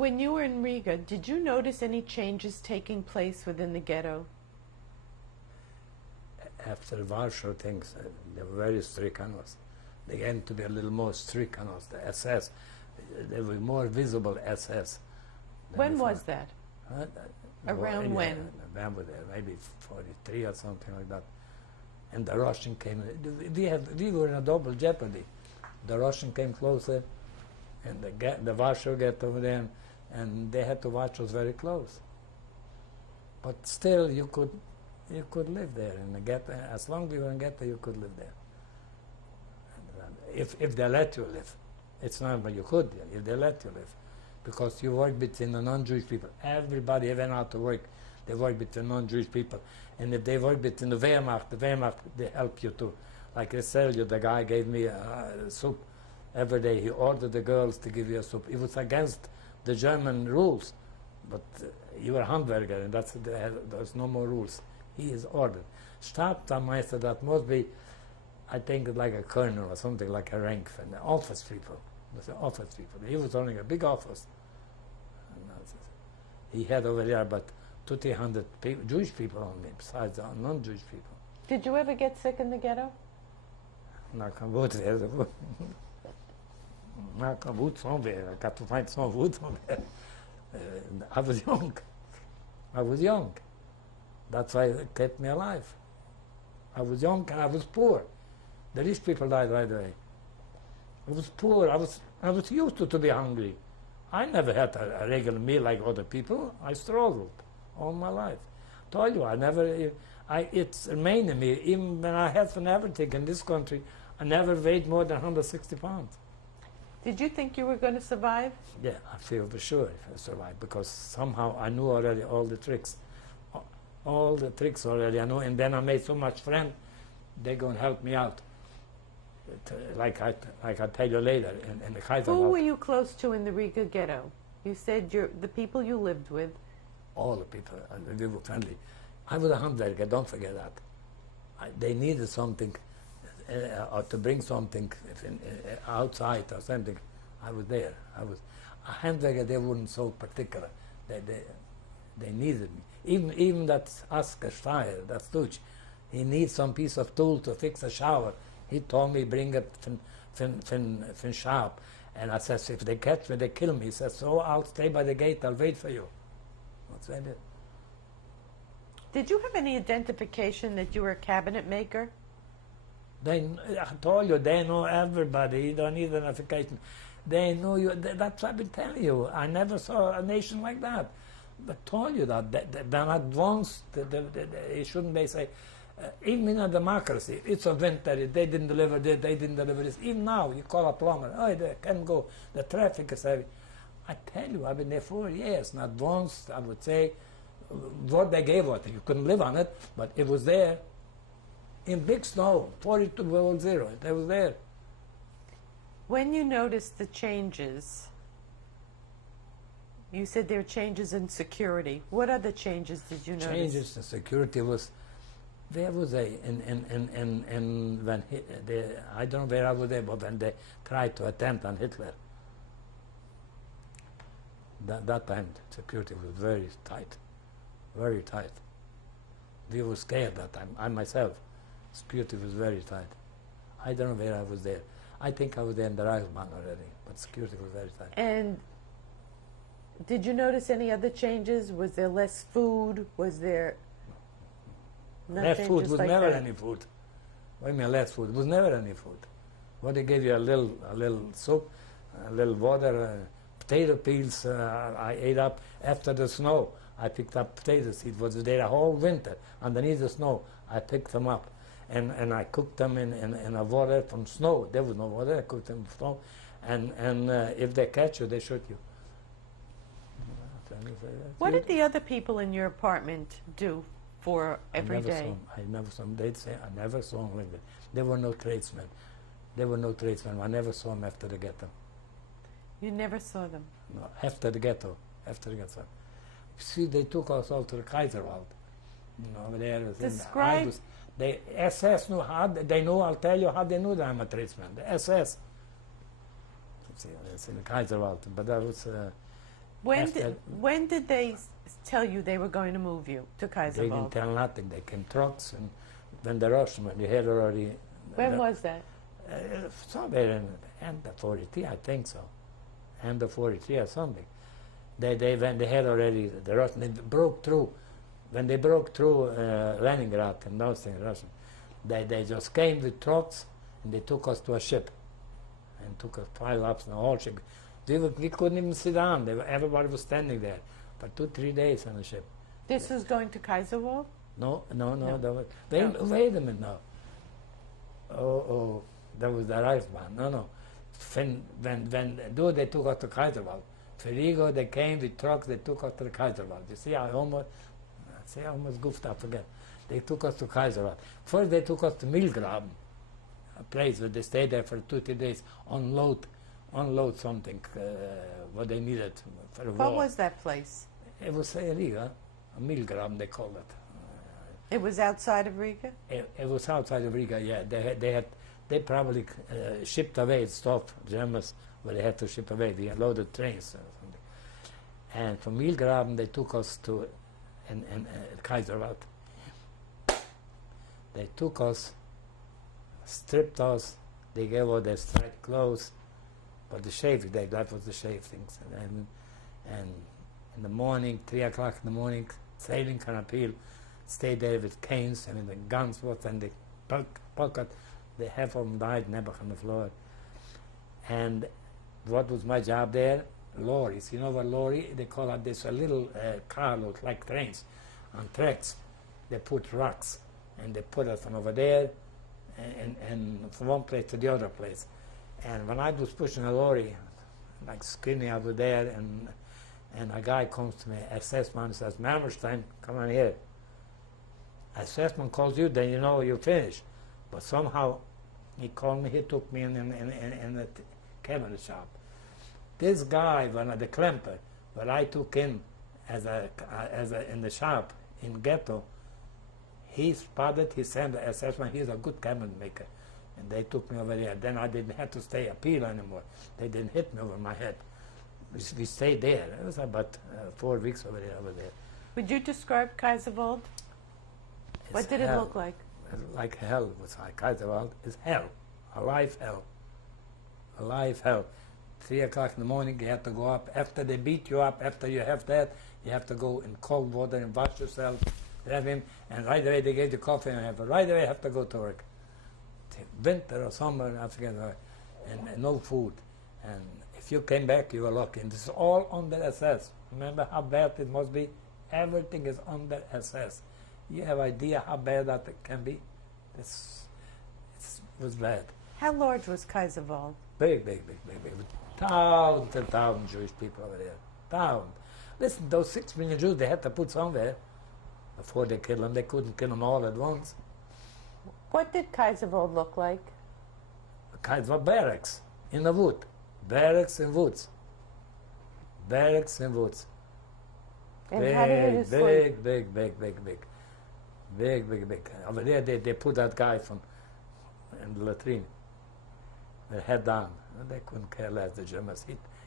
When you were in Riga, did you notice any changes taking place within the ghetto? After the Warsaw things, they were very strict on us. They began to be a little more strict on us. The SS, they were more visible SS. When was that? Around when? When was it? Maybe 43 or something like that. And the Russian came. We were in a double jeopardy. The Russian came closer, and the Warsaw ghetto over there, and they had to watch us very close. But still, you could live there in the ghetto. As long as you were in ghetto, you could live there. If they let you live. It's not, but you could, if they let you live. Because you work between the non-Jewish people. Everybody went out to work. They work between non-Jewish people. And if they work between the Wehrmacht, they help you too. Like I tell you, the guy gave me soup every day. He ordered the girls to give you a soup. It was against the German rules. But you were a handwerker, and there's no more rules. He is ordered. Stabsmeister, that must be, I think, like a colonel or something like a rank from the office people. The office people. He was running a big office. He had over there about 200-300 Jewish people only, besides the non-Jewish people. Did you ever get sick in the ghetto? Knock on wood, knock on wood somewhere. I got to find some wood somewhere. I was young. I was young. That's why it kept me alive. I was young and I was poor. The rich people died right away. I was poor. I was used to be hungry. I never had a regular meal like other people. I struggled all my life. Told you, it's remained in me. Even when I had from everything in this country, I never weighed more than 160 pounds. Did you think you were going to survive? Yeah, I feel for sure if I survived, because somehow I knew already all the tricks. All the tricks already I know, and then I made so much friends, they're going to help me out. Like I tell you later, in the Kaiser. Who were you close to in the Riga ghetto? You said the people you lived with. All the people, they were friendly. I was a handwerker, don't forget that. They needed something, or to bring something outside or something. I was there. I was a handwerker. They weren't so particular. They needed me. Even that Asker Steyer, that Stutch, he needs some piece of tool to fix a shower. He told me, bring it from shop. And I said, if they catch me, they kill me. He said, so I'll stay by the gate, I'll wait for you. That's what I did. Did you have any identification that you were a cabinet maker? I told you, they know everybody. You don't need identification. They know you. That's what I've been telling you. I never saw a nation like that. But told you that. They're advanced. They shouldn't they say, even in a democracy, it's a winter, they didn't deliver this, they didn't deliver this. Even now, you call a plumber, oh, they can't go, the traffic is heavy. I tell you, I've been there 4 years, in advance, I would say, what they gave us, you couldn't live on it, but it was there. In big snow, 42 below zero, it was there. When you noticed the changes, you said there were changes in security. What other changes did you notice? Changes in security was, there was I don't know where I was there, but when they tried to attempt on Hitler, that time security was very tight, very tight. We were scared that time, I myself. Security was very tight. I don't know where I was there. I think I was there in the Reichsbahn already, but security was very tight. And did you notice any other changes? Was there less food? Was there... Less food was never any food. What do you mean less food? It was never any food. What they gave you a little soup, a little water, potato peels. I ate up after the snow. I picked up potatoes. It was there a whole winter underneath the snow. I picked them up, and I cooked them in a water from snow. There was no water. I cooked them from snow, and if they catch you, they shoot you. What did the other people in your apartment do for every day? I never saw them. They'd say, I never saw them like that. There were no tradesmen. There were no tradesmen. I never saw them after the ghetto. You never saw them? No, after the ghetto. After the ghetto. See, they took us all to the Kaiserwald. You know, over there. Describe. The SS knew how, they know, I'll tell you how they knew that I'm a tradesman. The SS. See, it's in the Kaiserwald. But that was, When did they tell you they were going to move you to They didn't Kaiserwald? tell nothing. They came trucks, and when the Russian, when you had already... When was that? Somewhere in the end of 43, I think so. End of 43 or something. When they had already the Russian, they broke through. When they broke through Leningrad and those things, Russian, they just came with trucks and they took us to a ship and took us pile ups and a whole ship. We couldn't even sit down. Everybody was standing there for 2-3 days on the ship. This was going to Kaiserwald? No. No. Wait a minute now. Oh, that was the Reichsbahn. No. When they took us to Kaiserwald. For Riga, they came with trucks, they took us to the Kaiserwald. You see, I almost goofed up again. They took us to Kaiserwald. First, they took us to Milgraben, a place where they stayed there for 2-3 days, unload something, what they needed for the war. What was that place? It was Riga, a Milgraben, they called it. It was outside of Riga? It was outside of Riga, yeah. They probably shipped away stuff, Germans, where they had to ship away. They loaded trains or something. And from Milgraben, they took us to Kaiserwald. They took us, stripped us, they gave us their striped clothes, but the shaving, that was the shave things. And in the morning, 3 o'clock in the morning, sailing Canapil, stayed there with canes, the guns was in the pocket. The half of them died, never on the floor. And what was my job there? Lorries. You know what lorry? They call it this a little car look like trains on tracks. They put rocks and they put us from over there and from one place to the other place. And when I was pushing a lorry, like skinny over there, and a guy comes to me, assessment, and says, Mermelstein, come on here. Assessment calls you, then you know you're finished. But somehow he called me, he took me in the cabinet shop. This guy, the Klemper, what I took in in the shop in ghetto, he spotted, he sent the assessment, he's a good cabinet maker. And they took me over there. Then I didn't have to stay appeal anymore. They didn't hit me over my head. We stayed there. It was about 4 weeks over there. Would you describe Kaiserwald? What did it look like? Like hell. It was like Kaiserwald is hell. A live hell. A live hell. 3 o'clock in the morning, you have to go up. After they beat you up, after you have that, you have to go in cold water and wash yourself. And right away they gave you coffee and right away you have to go to work. Winter or summer, I forget, and no food. And if you came back, you were lucky. And this is all under SS. Remember how bad it must be? Everything is under SS. You have idea how bad that can be? It was bad. How large was Kaiserwald? Big. Thousands and thousands Jewish people over there. Thousands. Listen, those 6 million Jews, they had to put somewhere before they killed them. They couldn't kill them all at once. What did Kaiserwald look like? Kaiserwald barracks in the wood. Barracks in woods. Barracks in woods. And how did you sleep? Big. Over there, they put that guy in the latrine, with head down. They couldn't care less, the Germans.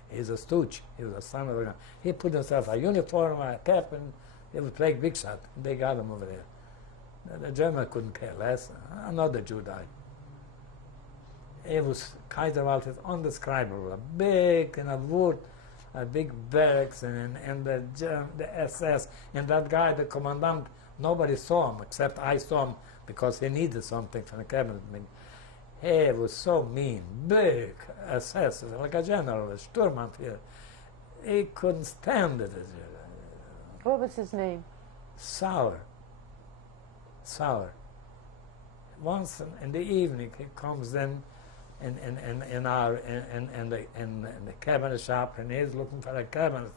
He's a stooge. He was a son of a... He put himself a uniform, a cap, and they would play big shot. They got him over there. The German couldn't care less. Another Jew died. It was, Kaiserwald is indescribable. A big in a wood, a big barracks, and the SS. And that guy, the commandant, nobody saw him except I saw him because he needed something from the cabinet meeting. He was so mean, big SS, like a general, a Sturmbannführer. He couldn't stand it. What was his name? Sauer. Once in the evening, he comes in the cabinet shop, and he's looking for a cabinet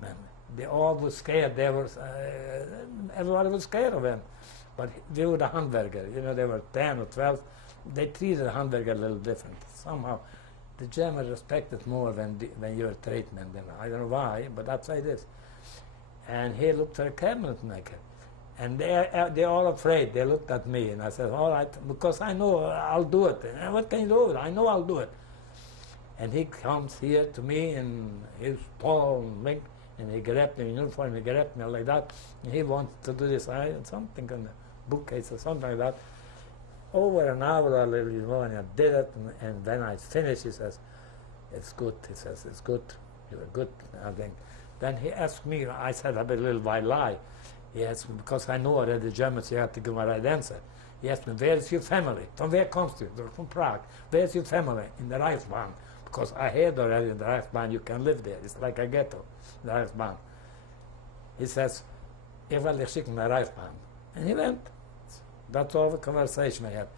man. They all were scared. Everybody was scared of him. But they were the Handwerker. They were 10 or 12. They treated the Handwerker a little different. Somehow, the Germans respected more when you're a tradesman. I don't know why, but that's how it is. And he looked for a cabinet maker. And they're all afraid. They looked at me, and I said, all right, because I know I'll do it. And what can you do? I know I'll do it. And he comes here to me, and he's tall and big, and he grabbed me in uniform, he grabbed me like that, and he wants to do this, something on the bookcase or something like that. Over an hour or a little, and I did it, and when I finished, he says, it's good, he says, it's good, you were good, I think. Then he asked me, I said a little while lie. He asked me, because I know already the Germans, you have to give my right answer. He asked me, where is your family? From where comes you? From Prague. Where is your family? In the Reichsbahn. Because I heard already in the Reichsbahn you can live there. It's like a ghetto, the Reichsbahn. He says, ich will dich schicken in the Reichsbahn. And he went. That's all the conversation I had.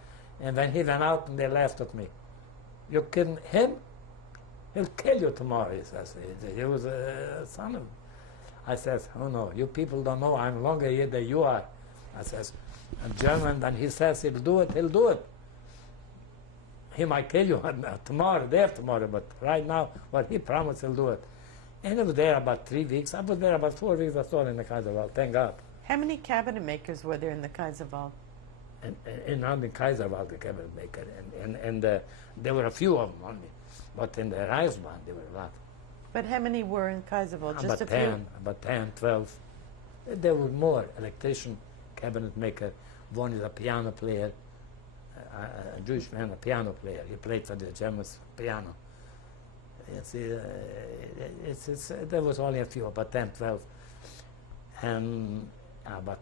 And when he went out and they laughed at me, you're kidding him? He'll kill you tomorrow, he says. He was a son of... I says, oh no, you people don't know I'm longer here than you are. I says, in German, and he says he'll do it, he'll do it. He might kill you tomorrow, day after tomorrow, but right now, what he promised, he'll do it. And I was there about 3 weeks. I was there about 4 weeks, that's all in the Kaiserwald, thank God. How many cabinet makers were there in the Kaiserwald? In the Kaiserwald, the cabinet maker, and there were a few of them only, but in the Reichsbahn, there were a lot. But how many were in Kaiserwald? Just a few? About 10, 12. There were more. Electrician, cabinet maker, one is a piano player, a Jewish man, a piano player. He played for the Germans piano. There was only a few, about 10, 12. And about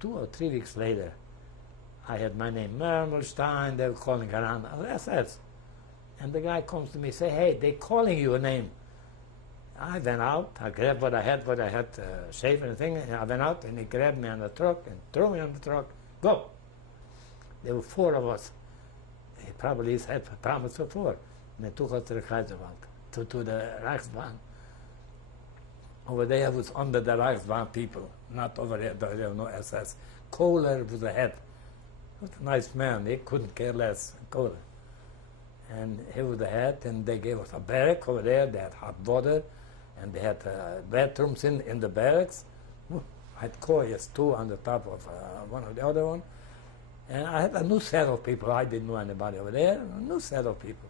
2 or 3 weeks later, I had my name Mermelstein. They were calling around SS. And the guy comes to me and says, hey, they're calling you a name. I went out, I grabbed what I had shaven and thing, and I went out, and he grabbed me on the truck and threw me on the truck. Go! There were 4 of us. He probably had promised for 4. And they took us to the Kaiserwald, to the Reichsbahn. Over there was under the Reichsbahn people, not over there, there was no SS. Kohler was the head. He was a nice man, he couldn't care less, Kohler. And he was the head, and they gave us a barrack over there. They had hot water, and they had bathrooms in the barracks. I had koyas, 2 on the top of one of the other one. And I had a new set of people. I didn't know anybody over there, a new set of people.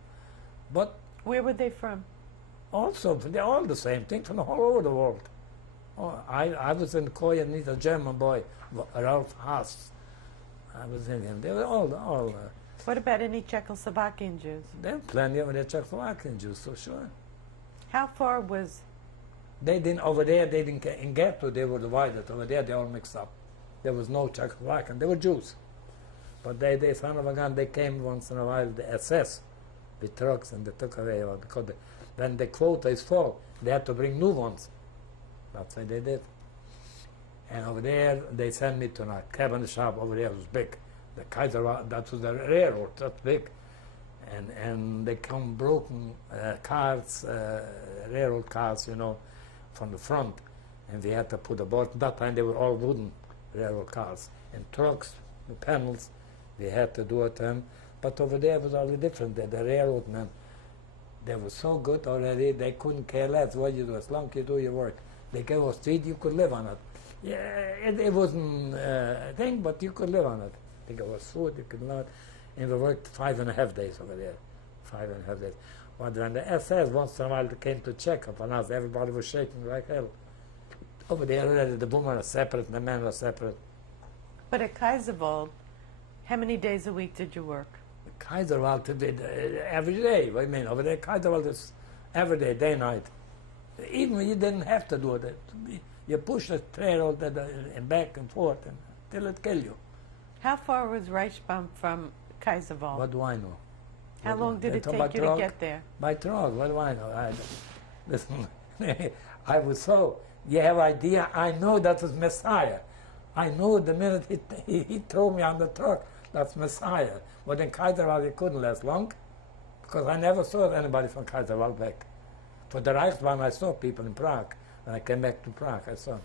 But where were they from? Also, they're all the same thing from all over the world. Oh, I was in koya, and he's a German boy, Ralph Haas. I was in him. They were all what about any Czechoslovakian Jews? there are plenty of the Czechoslovakian Jews, for sure. How far was... They didn't, over there, they didn't get, in ghetto, they were divided. Over there, they all mixed up. There was no Czechoslovakian, they were Jews. But they son of a gun, they came once in a while, the SS, with trucks, and they took away, because when the quota is full, they had to bring new ones. That's why they did. And over there, they sent me to a cabinet shop, over there, it was big. The Kaiserwald, that was the railroad, that's big. And they come broken cars, railroad cars, you know, from the front. And we had to put a board. At that time, they were all wooden railroad cars. And trucks, the panels, we had to do it. But over there, it was all different. The railroad men, they were so good already, they couldn't care less what you do, as long as you do your work. They gave us street, you could live on it. Yeah, it wasn't a thing, but you could live on it. They gave us food, you could not. And we worked 5.5 days over there. 5.5 days. But when the SS once in a while came to check up on us, everybody was shaking like hell. Over there already, the women are separate, the men are separate. But at Kaiserwald, how many days a week did you work? Kaiserwald did every day. What do you mean? Over there, Kaiserwald is every day, day, night. Even you didn't have to do it. You push the railroad and back and forth until it kill you. How far was Reichsbahn from Kaiserwald? What do I know? How long did it take you to get there? By truck, what do I know? Listen, I was so, you have idea, I know that was Messiah. I knew the minute he threw me on the truck, that's Messiah. But in Kaiserwald, it couldn't last long, because I never saw anybody from Kaiserwald back. For the Reichsbahn, I saw people in Prague. When I came back to Prague, I saw